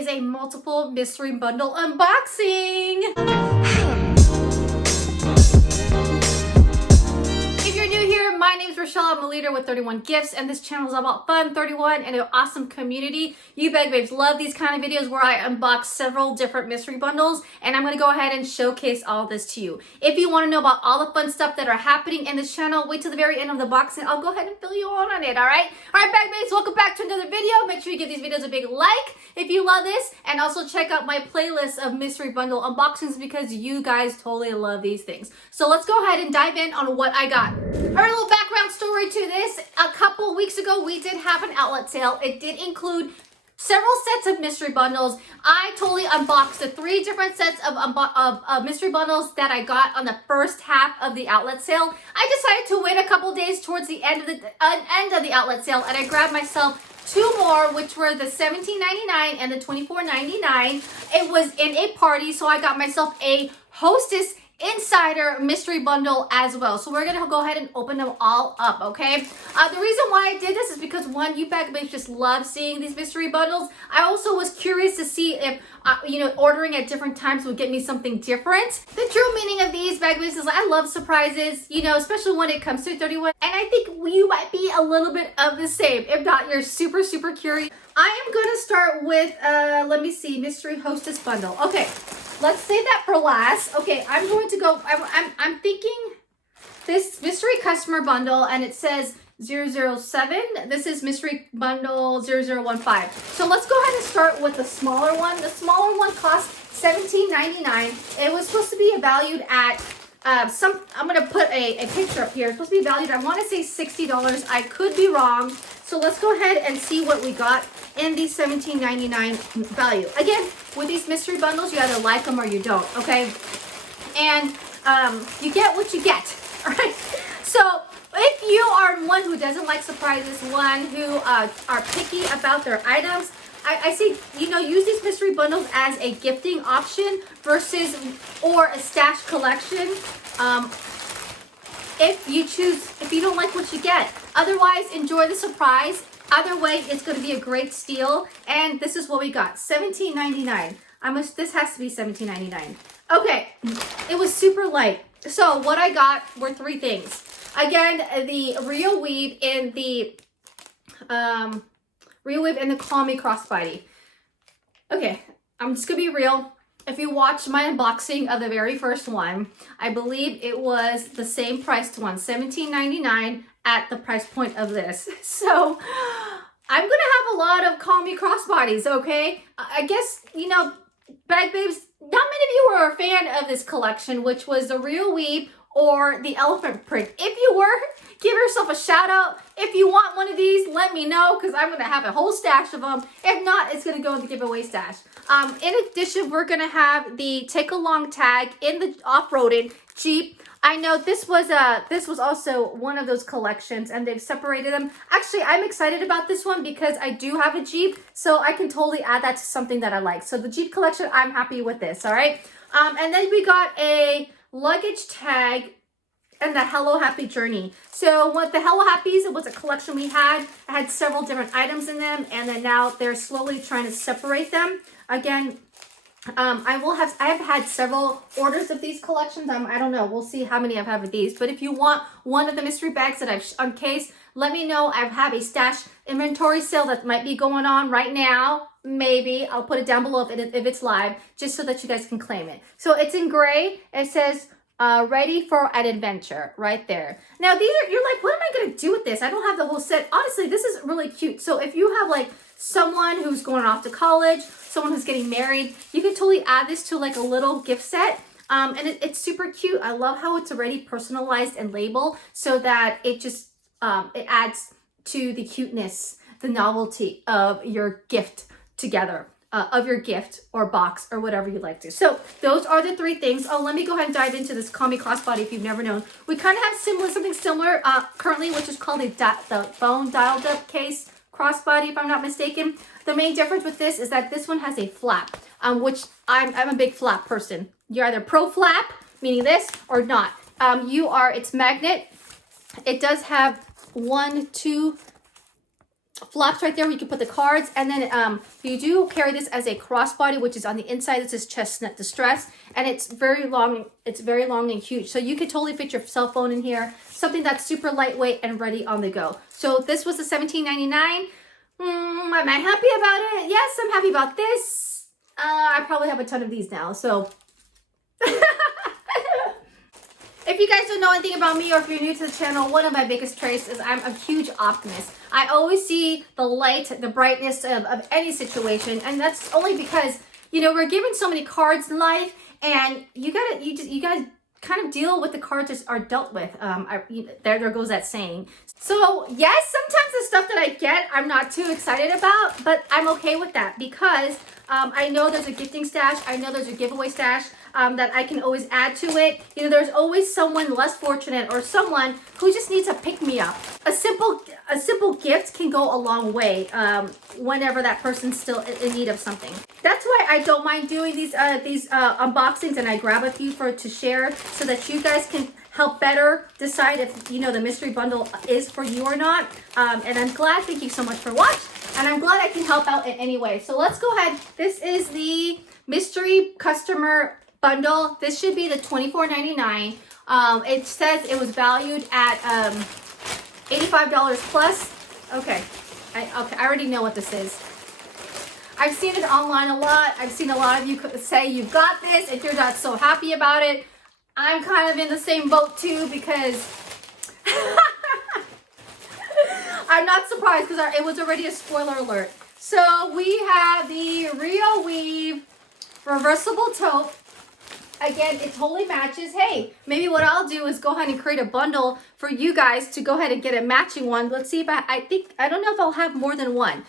is a multiple mystery bundle unboxing. If you're new here, my name is Rochelle. I'm a leader with 31 Gifts, and this channel is all about fun, 31, and an awesome community. You bag babes love these kind of videos where I unbox several different mystery bundles, and I'm going to go ahead and showcase all this to you. If you want to know about all the fun stuff that are happening in this channel, wait till the very end of the box, and I'll go ahead and fill you on it, all right? All right, bag babes, welcome back to another video. Make sure you give these videos a big like if you love this, and also check out my playlist of mystery bundle unboxings because you guys totally love these things. So let's go ahead and dive in on what I got. All right, a little background story to this. A couple weeks ago, we did have an outlet sale. It did include several sets of mystery bundles. I totally unboxed the 3 different sets of mystery bundles that I got on the first half of the outlet sale. I decided to wait a couple days towards the end of the outlet sale, and I grabbed myself 2 more, which were the $17.99 and the $24.99. It was in a party, so I got myself a Hostess Insider mystery bundle as well. So we're gonna go ahead and open them all up, okay? The reason why I did this is because, one, you bag babes just love seeing these mystery bundles. I also was curious to see if ordering at different times would get me something different. The true meaning of these bag babes is I love surprises, especially when it comes to 31. And I think you might be a little bit of the same. If not, you're super, super curious. I am gonna start with, let me see, mystery hostess bundle. Okay. Let's save that for last. Okay, I'm going to go, I'm thinking this mystery customer bundle, and it says 007. This is mystery bundle 0015. So let's go ahead and start with the smaller one. The smaller one cost $17.99. It was supposed to be valued at I'm going to put a picture up here. It's supposed to be valued, I want to say $60. I could be wrong. So let's go ahead and see what we got in the $17.99 value. Again, with these mystery bundles, you either like them or you don't, okay? And you get what you get, all right? So if you are one who doesn't like surprises, one who are picky about their items, I say, use these mystery bundles as a gifting option versus or a stash collection. If you don't like what you get. Otherwise, enjoy the surprise. Either way, it's going to be a great steal. And this is what we got, $17.99. This has to be $17.99. Okay, it was super light. So what I got were 3 things. Again, the real weave in the Call Me Crossbody. Okay, I'm just gonna be real. If you watched my unboxing of the very first one, I believe it was the same priced one, $17.99 at the price point of this. So I'm gonna have a lot of Call Me Crossbodies, okay? I guess, bag babes, not many of you were a fan of this collection, which was the real weave or the elephant print. If you were, give yourself a shout out. If you want one of these, let me know, because I'm going to have a whole stash of them. If not, it's going to go in the giveaway stash. In addition, we're going to have the take along tag in the off-roaded Jeep. I know this was also one of those collections, and they've separated them. Actually, I'm excited about this one because I do have a Jeep, so I can totally add that to something that I like. So the Jeep collection, I'm happy with this, all right? And then we got a luggage tag and the Hello Happy Journey. So what the Hello Happies, it was a collection we had. It had several different items in them, and then now they're slowly trying to separate them. Again, I have had several orders of these collections. I don't know. We'll see how many I've had of these. But if you want one of the mystery bags that I've uncased, let me know. I have a stash inventory sale that might be going on right now. Maybe I'll put it down below if it's live, just so that you guys can claim it. So it's in gray. It says ready for an adventure right there. Now you're like, what am I going to do with this? I don't have the whole set. Honestly, this is really cute. So if you have like someone who's going off to college, someone who's getting married, you can totally add this to like a little gift set. And it's super cute. I love how it's already personalized and labeled so that it just, it adds to the cuteness, the novelty of your gift together. Of your gift or box or whatever you'd like to. So those are the 3 things. Oh, let me go ahead and dive into this Call Me Crossbody if you've never known. We kind of have something similar currently, which is called the phone dialed up case crossbody, if I'm not mistaken. The main difference with this is that this one has a flap, which I'm a big flap person. You're either pro flap, meaning this, or not. It's magnet. It does have 1, 2, flops right there where you can put the cards, and then you do carry this as a crossbody, which is on the inside. This is Chestnut Distress, and it's very long. It's very long and huge, so you could totally fit your cell phone in here. Something that's super lightweight and ready on the go. So this was the $17.99. Am I happy about it? Yes, I'm happy about this. I probably have a ton of these now, so. If you guys don't know anything about me, or if you're new to the channel, one of my biggest traits is I'm a huge optimist. I always see the light, the brightness of any situation, and that's only because, you know, we're given so many cards in life, and you gotta kind of deal with the cards that are dealt with. There goes that saying. So yes, sometimes the stuff that I get, I'm not too excited about, but I'm okay with that because I know there's a gifting stash. I know there's a giveaway stash that I can always add to it. You know, there's always someone less fortunate or someone who just needs a pick me up. A simple gift can go a long way whenever that person's still in need of something. That's why I don't mind doing these unboxings, and I grab a few to share so that you guys can help better decide if, you know, the mystery bundle is for you or not. And I'm glad. Thank you so much for watching, and I'm glad I can help out in any way. So let's go ahead. This is the mystery customer bundle. This should be the $24.99. It says it was valued at $85 plus. Okay, I already know what this is. I've seen it online a lot. I've seen a lot of you say you've got this. If you're not so happy about it, I'm kind of in the same boat too, because I'm not surprised because it was already a spoiler alert. So we have the Rio Weave reversible tote. Again, it totally matches. Hey, maybe what I'll do is go ahead and create a bundle for you guys to go ahead and get a matching one. Let's see if I don't know if I'll have more than one.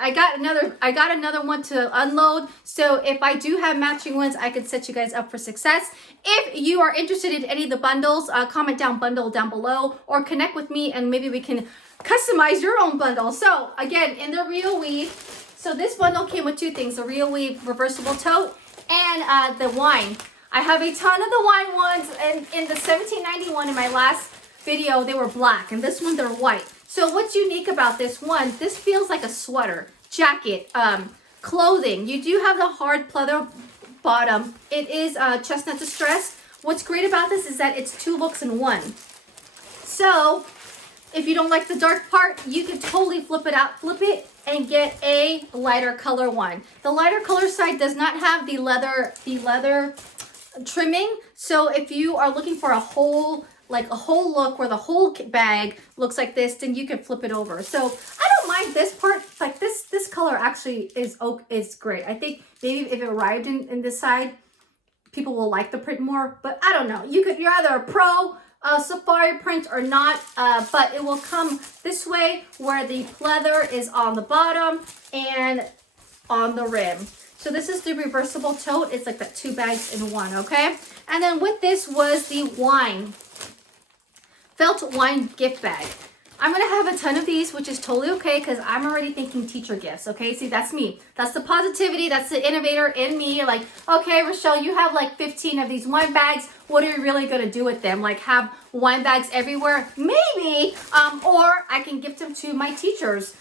I got another one to unload. So if I do have matching ones, I could set you guys up for success. If you are interested in any of the bundles, comment down bundle down below, or connect with me and maybe we can customize your own bundle. So again, in the Rio Weave, so this bundle came with two things: the Rio Weave reversible tote and the wine. I have a ton of the wine ones, and in the $17.91 in my last video, they were black, and this one they're white. So what's unique about this one, this feels like a sweater, jacket, clothing. You do have the hard pleather bottom. It is Chestnut Distress. What's great about this is that it's two looks in one. So if you don't like the dark part, you can totally flip it and get a lighter color one. The lighter color side does not have the leather trimming. So if you are looking for a whole look where the whole bag looks like this, then you can flip it over. So I don't mind this part. Like this color actually is great. I think maybe if it arrived in this side, people will like the print more, but I don't know. You're either a pro safari print or not, but it will come this way where the pleather is on the bottom and on the rim. So this is the reversible tote. It's like that two bags in one, okay? And then with this was the felt wine gift bag. I'm gonna have a ton of these, which is totally okay because I'm already thinking teacher gifts, okay? See, that's me. That's the positivity, that's the innovator in me. Like, okay, Rochelle, you have like 15 of these wine bags. What are you really gonna do with them? Like have wine bags everywhere? Maybe, or I can gift them to my teachers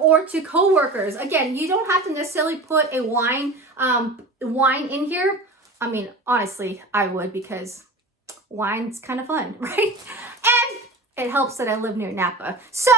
or to coworkers. Again, you don't have to necessarily put a wine in here. I mean, honestly, I would, because wine's kind of fun, right? It helps that I live near Napa. So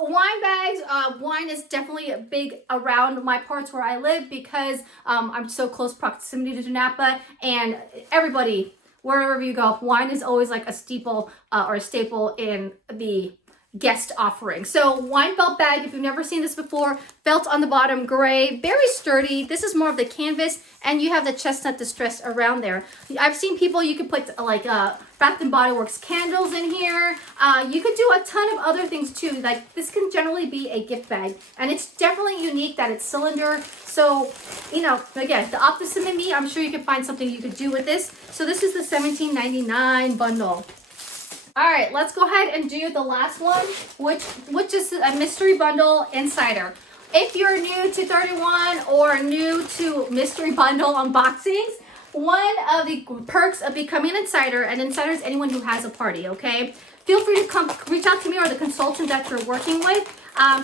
wine bags, wine is definitely big around my parts where I live because I'm so close proximity to Napa, and everybody, wherever you go, wine is always like a staple or a staple in the guest offering. So wine felt bag, if you've never seen this before, felt on the bottom, gray, very sturdy. This is more of the canvas, and you have the Chestnut Distress around there. I've seen people, you could put like Bath and Body Works candles in here. You could do a ton of other things too. Like this can generally be a gift bag, and it's definitely unique that it's cylinder. So, you know, again, the optimist in me, I'm sure you can find something you could do with this. So this is the $17.99 bundle. All right, let's go ahead and do the last one, which is a mystery bundle insider. If you're new to 31 or new to mystery bundle unboxings, one of the perks of becoming an insider, and insider is anyone who has a party, okay? Feel free to come reach out to me or the consultant that you're working with.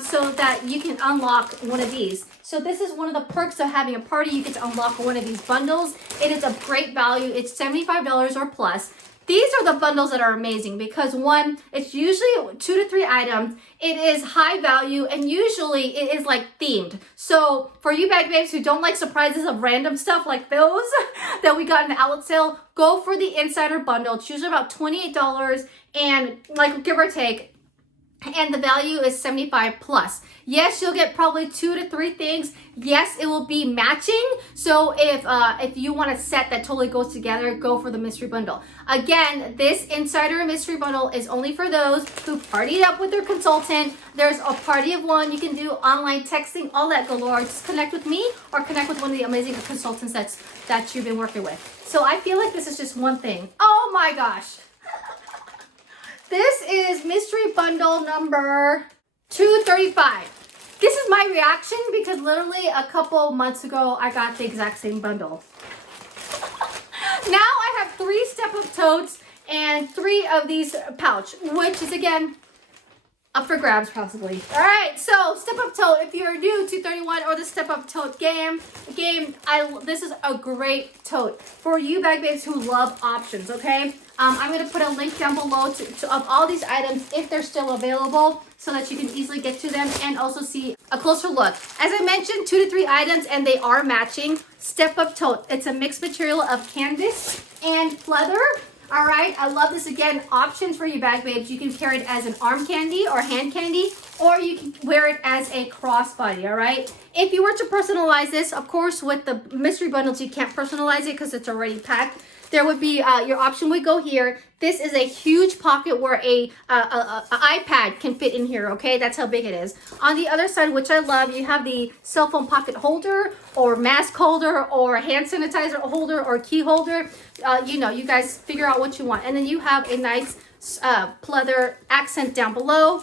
so that you can unlock one of these. So this is one of the perks of having a party. You get to unlock one of these bundles. It is of great value. It's $75 or plus. These are the bundles that are amazing because one, it's usually 2 to 3 items. It is high value and usually it is like themed. So for you bag babes who don't like surprises of random stuff like those that we got in the outlet sale, go for the Insider bundle. It's usually about $28 and like give or take. And the value is 75 plus. Yes, you'll get probably 2 to 3 things. Yes, it will be matching. So if you want a set that totally goes together, go for the mystery bundle. Again, this Insider mystery bundle is only for those who partied up with their consultant. There's a party of one. You can do online texting, all that galore. Just connect with me or connect with one of the amazing consultants that you've been working with. So I feel like this is just one thing. Oh my gosh. This is mystery bundle number 235. This is my reaction because literally a couple months ago, I got the exact same bundle. Now I have 3 step-up totes and 3 of these pouch, which is again, up for grabs possibly. All right, so step-up tote, if you're new to 31 or the step-up tote game, this is a great tote for you bag babes who love options, okay? I'm going to put a link down below of all these items if they're still available so that you can easily get to them and also see a closer look. As I mentioned, 2 to 3 items and they are matching. Step-up tote. It's a mixed material of canvas and leather. All right, I love this. Again, options for you bag babes. You can carry it as an arm candy or hand candy, or you can wear it as a crossbody, all right? If you were to personalize this, of course, with the mystery bundles, you can't personalize it because it's already packed. There would be, your option would go here. This is a huge pocket where a iPad can fit in here, okay? That's how big it is. On the other side, which I love, you have the cell phone pocket holder or mask holder or hand sanitizer holder or key holder. You know, you guys figure out what you want. And then you have a nice pleather accent down below.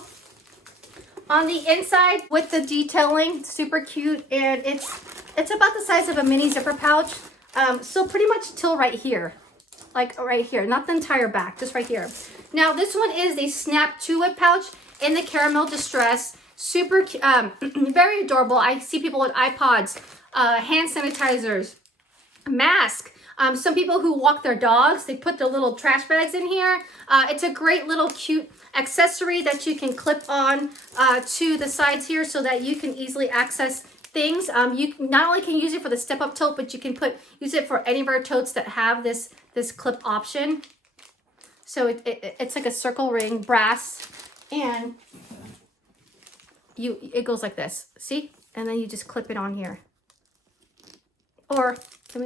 On the inside with the detailing, super cute. And it's about the size of a mini zipper pouch. So pretty much till right here. Like right here, not the entire back, just right here. Now this one is a snap 2-whip pouch in the caramel distress. Super, very adorable. I see people with iPods, hand sanitizers, mask. Some people who walk their dogs, they put their little trash bags in here. It's a great little cute accessory that you can clip on to the sides here so that you can easily access things. You not only can use it for the step-up tote, but you can use it for any of our totes that have this clip option. So it's like a circle ring, brass, and it goes like this. See? And then you just clip it on here. Or,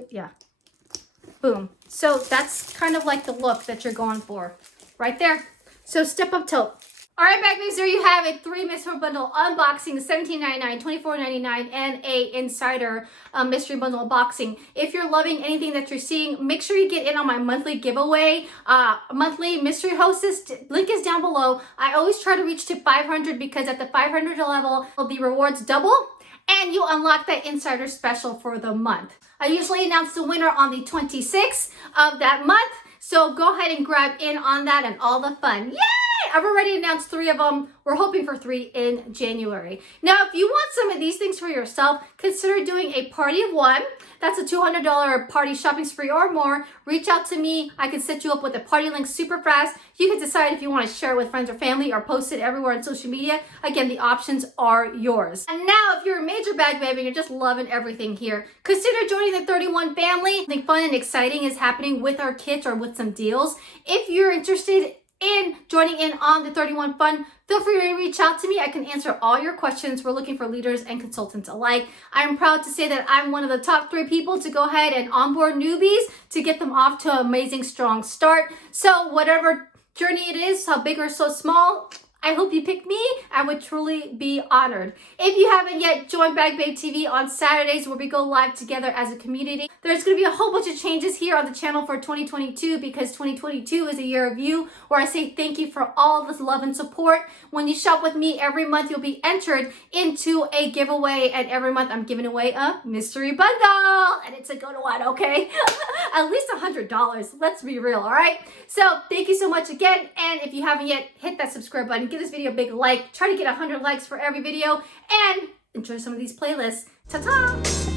yeah. Boom. So that's kind of like the look that you're going for right there. So step-up tote. All right, bag babes, there you have it. 3 mystery bundle unboxing, $17.99, $24.99, and a Insider mystery bundle unboxing. If you're loving anything that you're seeing, make sure you get in on my monthly giveaway. Monthly mystery hostess, link is down below. I always try to reach to 500 because at the 500 level, the rewards double and you unlock that Insider special for the month. I usually announce the winner on the 26th of that month. So go ahead and grab in on that and all the fun. Yay! I've already announced 3 of them. We're hoping for 3 in January. Now, if you want some of these things for yourself, consider doing a party of 1. That's a $200 party shopping spree or more. Reach out to me. I can set you up with a party link super fast. You can decide if you want to share it with friends or family or post it everywhere on social media. Again, the options are yours. And now, if you're a major bag babe and you're just loving everything here, consider joining the 31 family. Something fun and exciting is happening with our kits or with some deals. If you're interested in joining in on the 31 Fun, feel free to reach out to me. I can answer all your questions. We're looking for leaders and consultants alike. I'm proud to say that I'm one of the top 3 people to go ahead and onboard newbies to get them off to an amazing, strong start. So whatever journey it is, how big or so small, I hope you pick me. I would truly be honored. If you haven't yet joined Bag Babe TV on Saturdays where we go live together as a community, there's going to be a whole bunch of changes here on the channel for 2022 because 2022 is a year of you where I say thank you for all this love and support. When you shop with me every month, you'll be entered into a giveaway, and every month I'm giving away a mystery bundle, and it's a good one, okay? At least $100. Let's be real, all right? So thank you so much again, and if you haven't yet, hit that subscribe button. give this video a big like. Try to get 100 likes for every video and enjoy some of these playlists. Ta-ta!